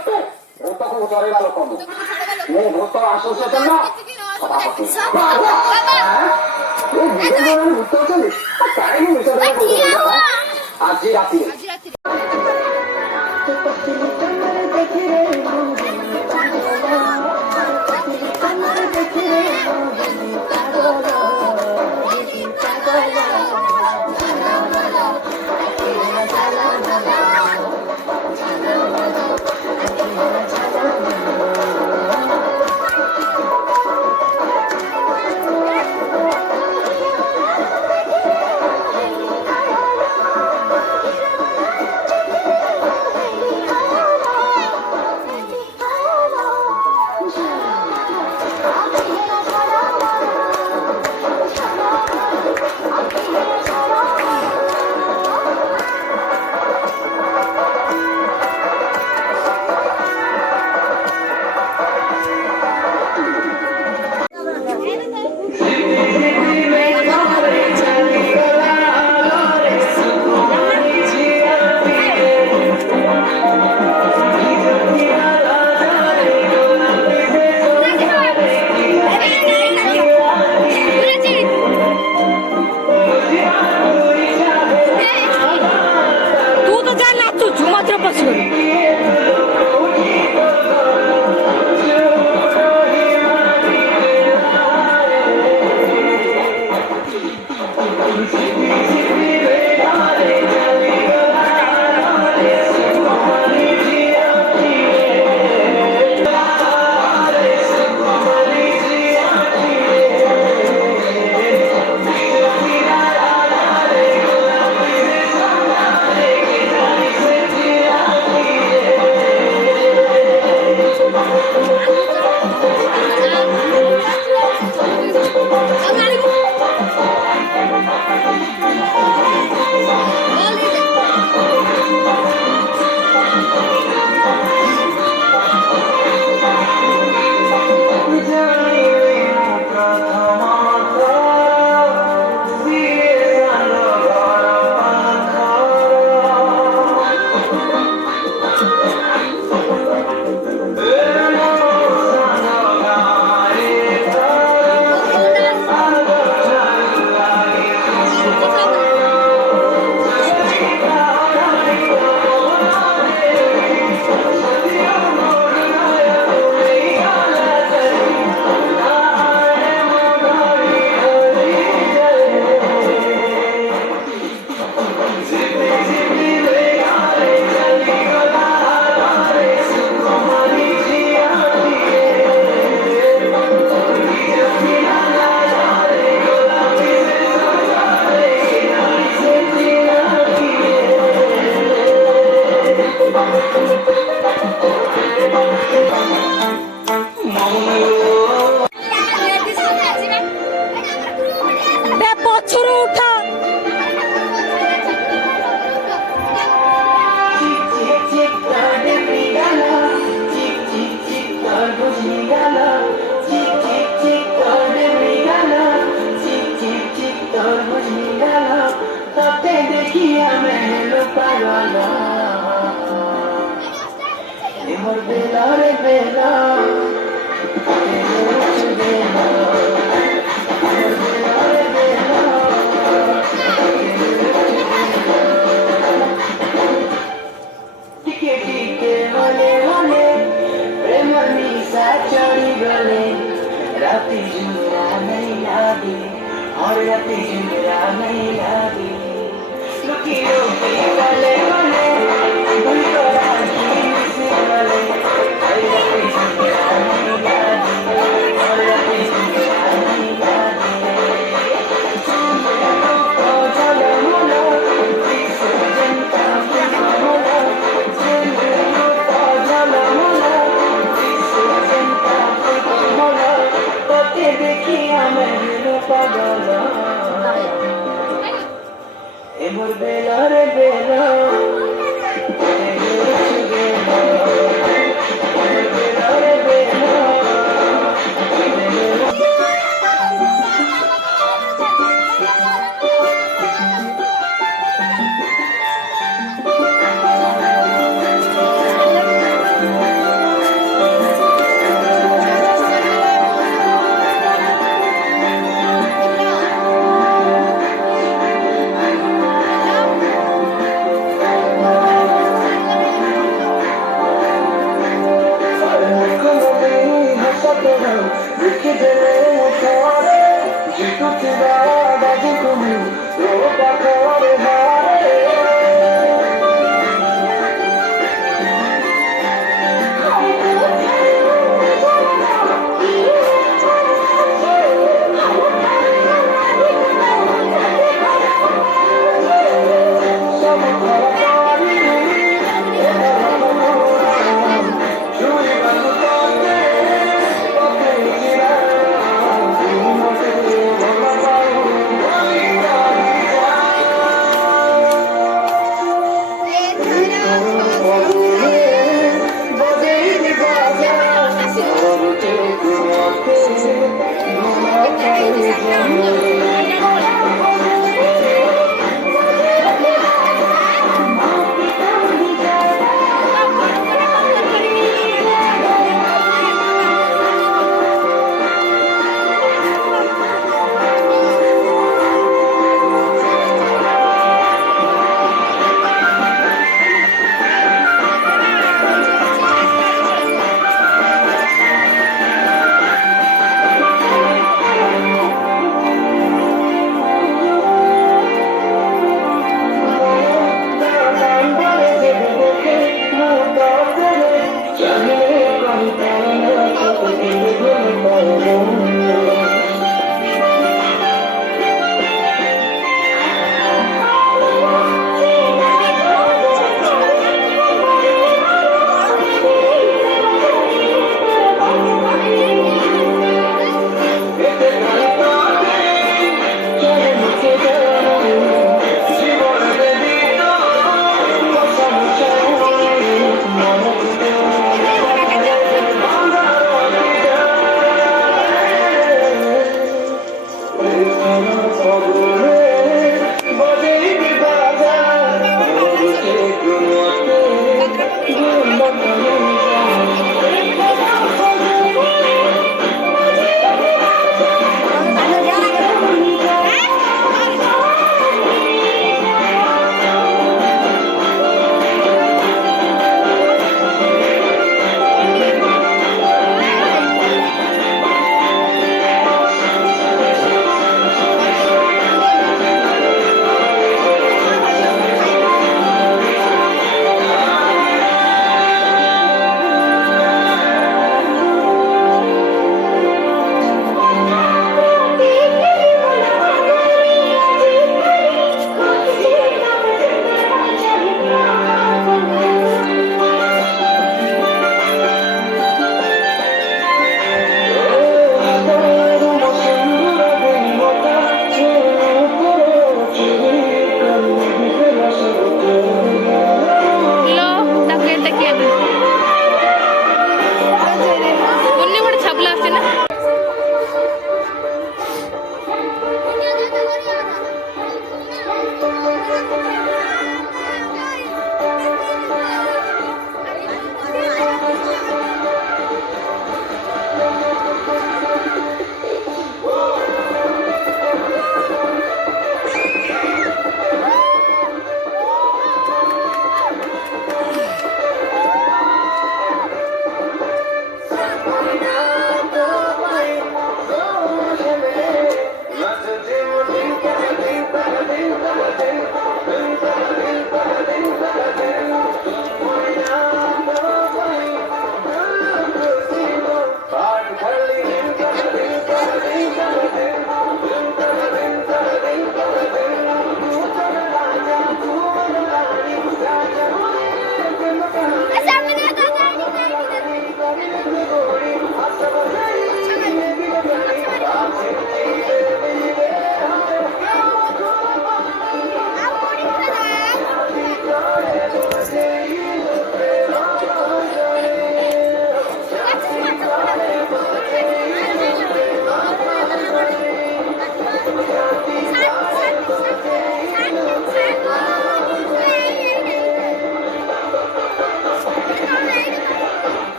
করতে ভূতকে ধরে গেল কম মেয়ে ভূত আসছে না ভূত চলে আজ রাতে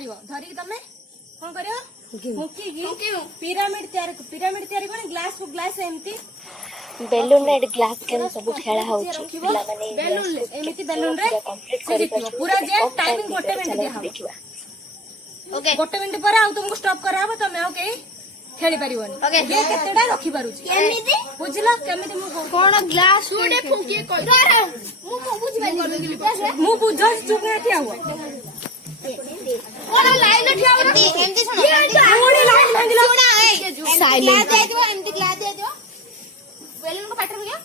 धरिबो धरिक तमे कोन करियो मुकी पिरामिड तयारी कोन ग्लास को ग्लास एमती बेलून एड ग्लास केन सब खेला होची पिला माने बेलून एमिति बेलून रे पूरा जे टाइमिंग गोटे मिनिट दिया हो ओके गोटे मिनिट पर आ तुमको स्टॉप कराबो तमे ओके खेली परिबोनी ओके ये केतेडा रखी पारुची केमिति बुझला केमिति मु कोन ग्लास गुडे फुकी कइ मु बुझि भाई कर देली मु बुझ चुप ना ठिया हुआ कोन लाइन ठिया हुआ एमती सुनो कोन लाइन भांगिलो सुना ए साइलेंट दे दियो एमती ग्लास दे दियो बेलून को पाटर गया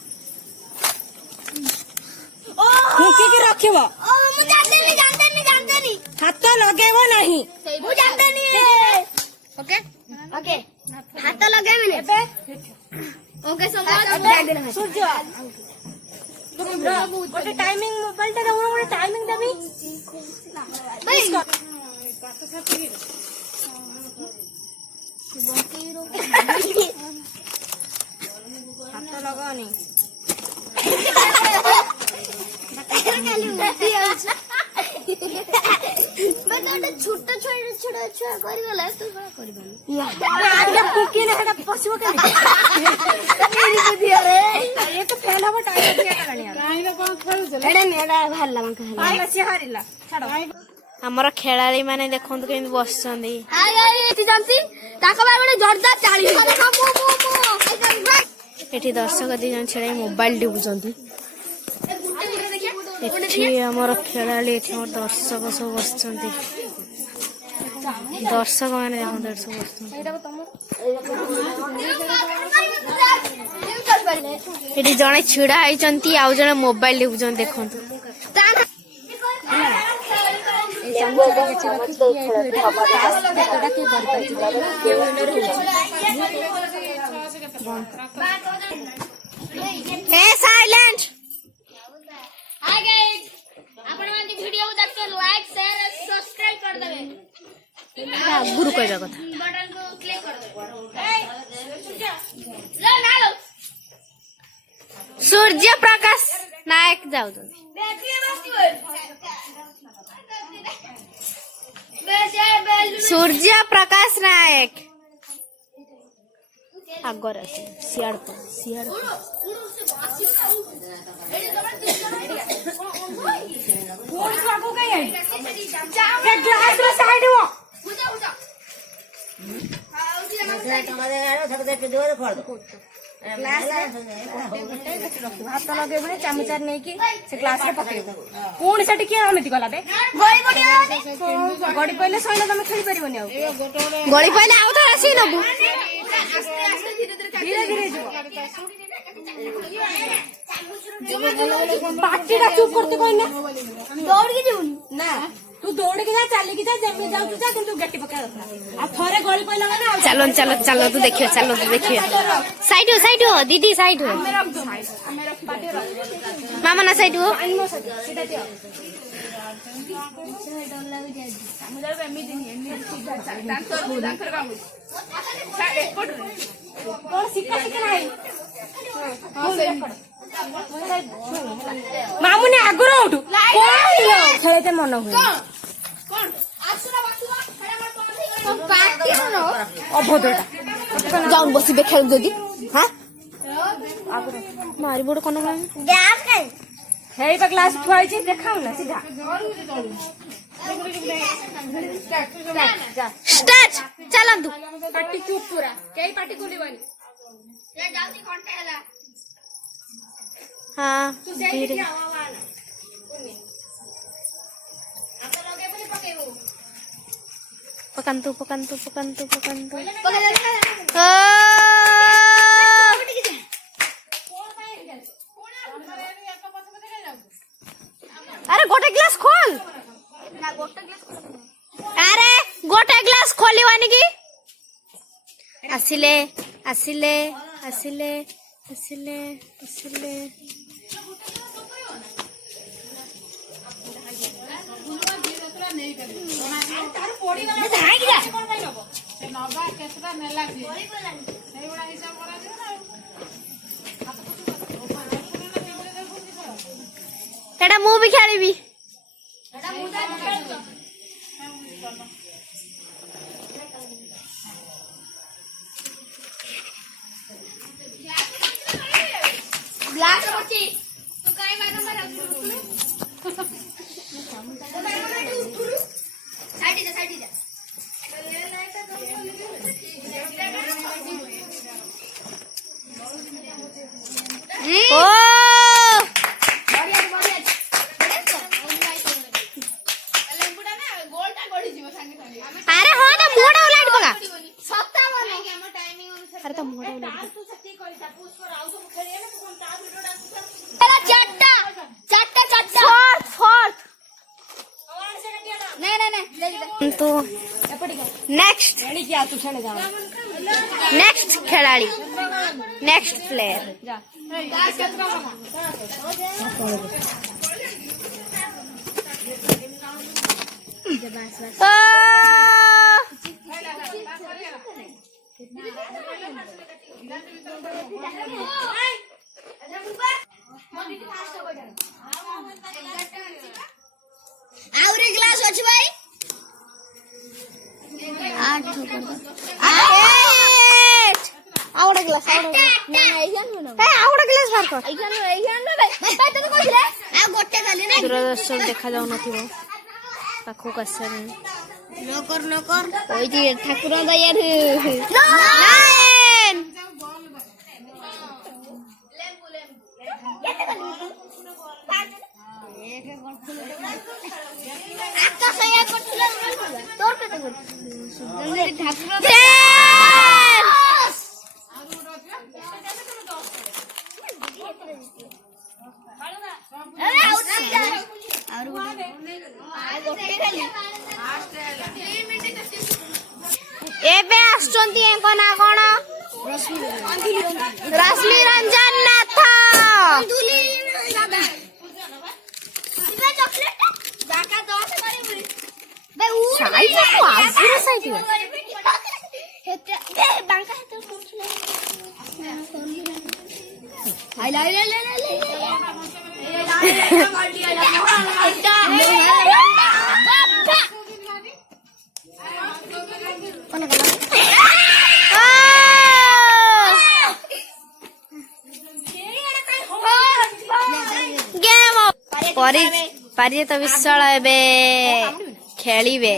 ओ फुकी के रखिबो ओ मु जानते नहीं हाथ लगेबो नहीं मु जानते नहीं ओके ओके हाथ लगाबे ने ओके समझ सूर्य गोटे टाइमिंग मोबाइल टा दउनो गोटे टाइमिंग देबी भाई हाथ लगानी छोटा छुआ करगला तू का करबन आगे फुकी ने हटा पसिबो के मेरी बुधिया रे ये तो फेल हो टाइम दिया करानी यार काईना कोन खेलु चले एडा नेडा भालला मन कहला आई बसी हारिला छाड़ो हमर खेलाड़ी माने देखंतु केन बसचंदी आई एती जानती ताका बाय बडे जोरदार चाली एठी दर्शक दी जन छेड़े मोबाइल टिपुचंती एठी हमर खेलाड़ी एठी हमर दर्शक सब बसचंती दर्शक माने देखो दर्शक बसचंती एठी जने छिड़ा आइचंती आ जने मोबाइल टिपुचंती देखंतु साइलेंट हाय गाइस आपण मन वीडियो देखते लाइक शेयर सब्सक्राइब कर देबे गुरु कहजा कथा बटन को क्लिक कर देबे लो ना लो सूर्य प्रकाश नायक जाऊ सूर्य प्रकाश नायक आगर सियाड़ ग्लास रो साइड हो हाथ लगे चामचार नहीं कि से ग्लास रे पकेबो पुणी सेठी के एमिति गला बे गड़ी पहिले सइला तमे खेली परिबोनी आ गली पहिले आउ त आसी नबु धीरे धीरे पार्टी का चुप करते कोई ना दौड़ के जाऊनी ना तू दौड़ के जा चली के जा जमे जाऊ तू जा किंतु गट्टी पका रखना आ थरे गली पहिले ना चलो तू देखियो साइड हो दीदी साइड हो मामा ना साइड हो मामू ने आगुर उठू खेलते मन हुए अभद्रटा जाऊन बसिबे खेल जदी हां मारी बोड कोन गैस खाई हेई पे ग्लास थुआई छी देखाऊ ना सीधा स्टार्ट चलंतु पार्टी चुप पूरा केई पार्टी खुलीबनी ले जाउती घंटे हला हां तू सेठी आवा ना आप लगे बोली पकेबो पकंतु अरे गोटे ग्लास खोल ना गोटे ग्लास अरे गोटे ग्लास खोलिवानी की आसिले एटा मु भी खेलिबी ବ୍ଲାକ୍ ଅଛି अरे हो ना मोड़ा लाइट बगा अरे तो मोड़ा चारटा चारटा चारटा फोर्थ नहीं तो नेक्स्ट नेक्स्ट खिलाड़ी नेक्स्ट प्लेयर आउरे ग्लास अछि भाई 8 आवडा ग्लास आवडा ग्लास बार कर दूरदर्शन देखा जाऊ नथिबो पाखो कसे नकर ओइ जे ठाकुर दयार लाइन आका सया करथला तोर कते कर ठाकुर एबे आछंती एको ना कोन रश्मि रंजन नाथ चॉकलेट जाका 10 करी बे साइड को आजूर साइड हे बांका तो हाय ले ले ले ले पारी तो विशाल एबे खेलिबे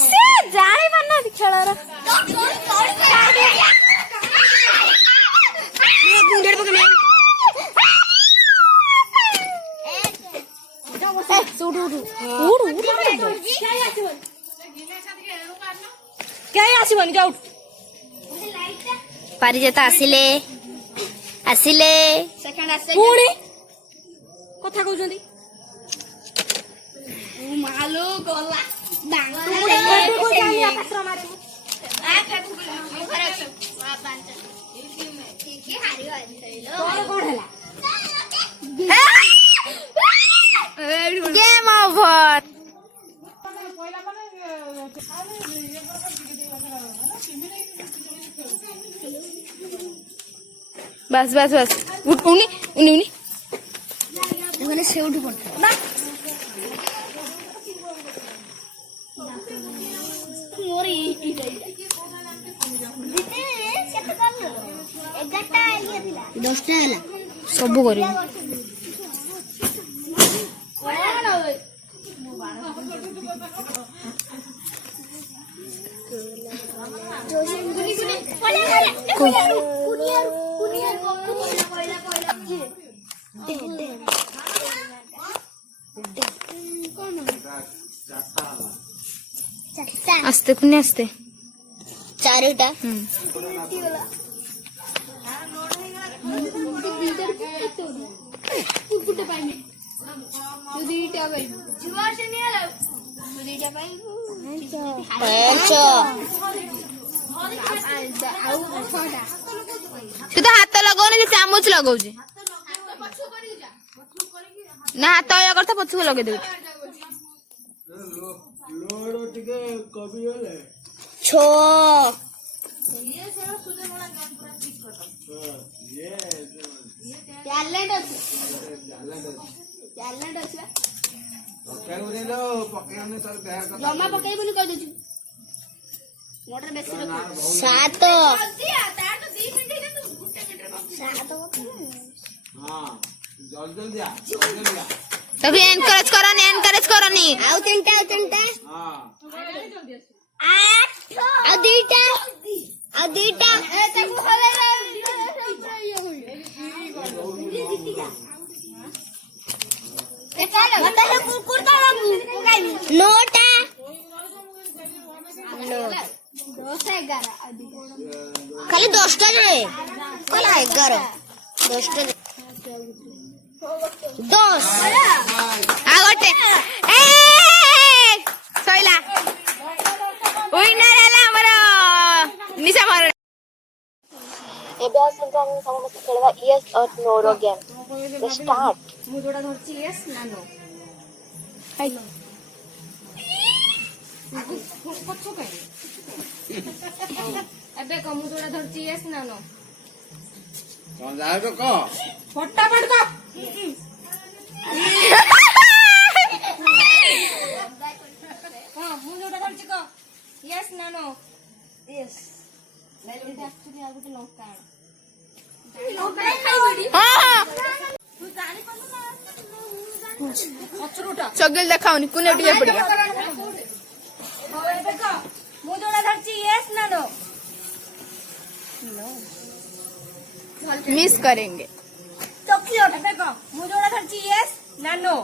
से जाने पाना खेलर गुंडेर पकने सुडू उडू क्या आसीबन जाउ पारी जेता आसिले आसिले सेकंड आसे पुडी कथा कहउछंदी मालो गला को जानिया पत्र मारे आ फेकु मुखरे आ पांच ठीक है हारी गइलो कोन होला गेम ओवर बस बस बस उनी उनी उनी एने सेउटु पड़ ना मोरी ई गई दिते केते कल 11टा आइया थिला 10टा हला सब करी आस्ते कुने आस्ते चारटा तू तो हाथ लगाओ चामच लगाऊ ना हाथ या करता पछुक लगे दे छो टैलेंट अछि ଜମା ପକେଇବୁନି କହିଦଉଛି ମୋଟର ବେଶୀ ରଖ 7 तभी एनकरेज करनी ଆଉ ତିନିଟା ଆଉ 2ଟା ତାକୁ नोटा 10 खाली 10टा जे कला 11 10टा 10 आ गोटे ए सइला विनर हला हमर निशा मर एबे आसंत हम समस्त खेलवा यस और नो रो गेम स्टार्ट ମୁଁ ଯୋଉଟା ଧରିଛି yes ନା no ପଛୁ କାଇଁ ଏବେ କହ ମୁଁ ଯୋଉଟା ଧରିଛି yes ନା no କଣ ଯାଉଛ କ ଫଟାଫଟ କହ ହଁ ମୁଁ ଯୋଉଟା ଧରିଛି କହ yes ନା no yes ଏଇଟା ଆକ୍ଚୁଆଲି ଆଉ ଗୋଟେ ଲଙ୍କା ଆଣ हां ତୁ ଜାଣି ପାରୁନୁ ନା ପଛରୁଟା चगल देखाउनी कुने टिके पड़िया ହଉ ଏବେ କହ ମୁଁ ଯୋଉଟା ଧରିଛି yes ନା no मिस करेंगे ଚକଲେଟ ଏବେ କହ ମୁଁ ଯୋଉଟା ଧରିଛି yes ନା no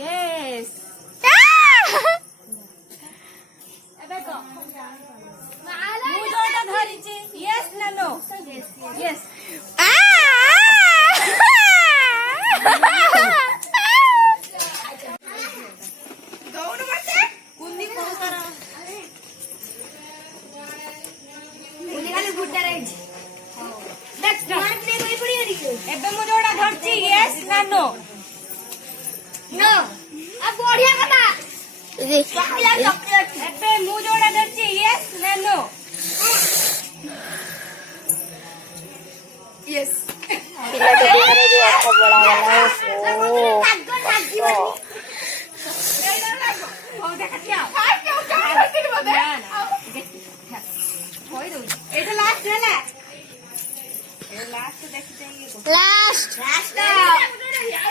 yes ଏବେ କହ ମୁଁ ଯୋଉଟା ଧରିଛି yes ନା no yes କୁନି କଣ କର ଏବେ ମୁଁ ଯୋଉଟା ଧରିଛି yes ନା no ବଢିଆ କଥା ଏବେ ମୁଁ ଯୋଉଟା ଧରିଛି yes ନା no यस पिला के देखारे जो अच्छा बड़ा वाला ओ ହଉ ଦେଖା ଠିଆ ଏଇଟା ଲାଷ୍ଟ ହେଲା ଲାଷ୍ଟ ଦେଖି लास्ट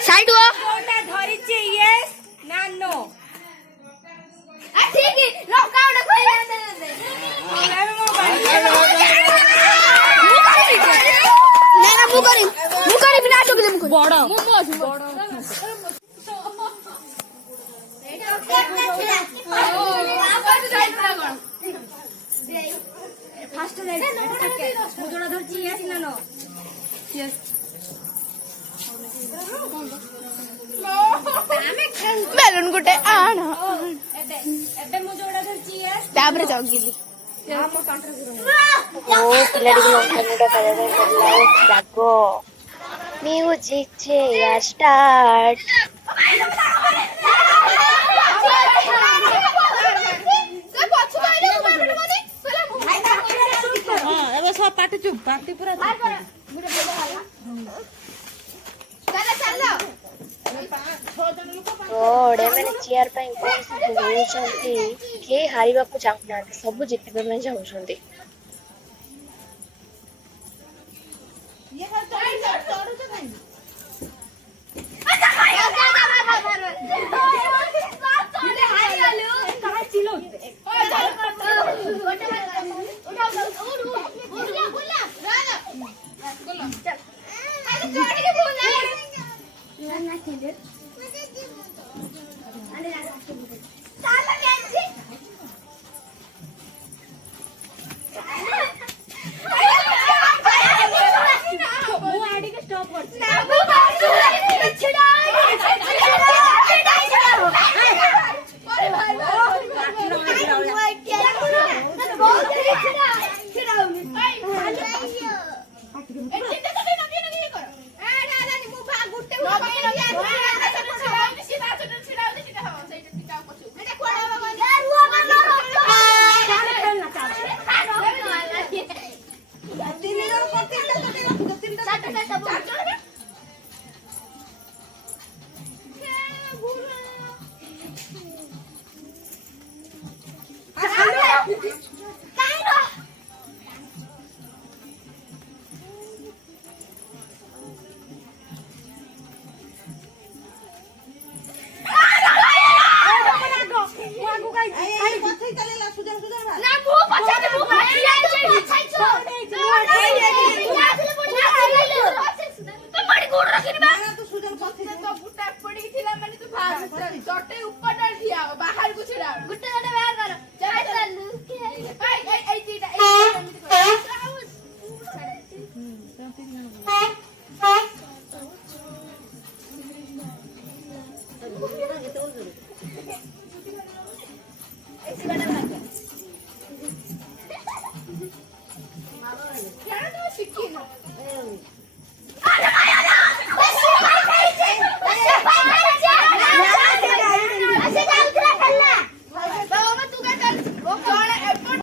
साइड हो ଯୋଉଟା ଧରିଛି yes ନା no ଠିକ ଲଙ୍କା ଗୋଟେ ଖୋଇଲା ना ना मु करी बिना तो के मु बड़ ফার্স্ট ମୁଁ ଯୋଉଟା ଧରିଛି yes ନା no yes बेलून गुटे आण ଏବେ ଏବେ ମୁଁ ଯୋଉଟା ଧରିଛି yes ताबरे जगिली ଆମ କାଉଣ୍ଟର ओ पिला के लंका मुडा खाया जाय करला जागो म्यूजिक चेयर स्टार्ट ଏବେ ସବ ପାଟି ଚୁପ ପାଟି ପୁରା ओडे मैंने चेयर पे होउछंती के हारिबा को चाहना सब जितबे में चाहउछंती ମୁଁ ଆଡ଼ିକି ଷ୍ଟପ୍ କରିଛି It's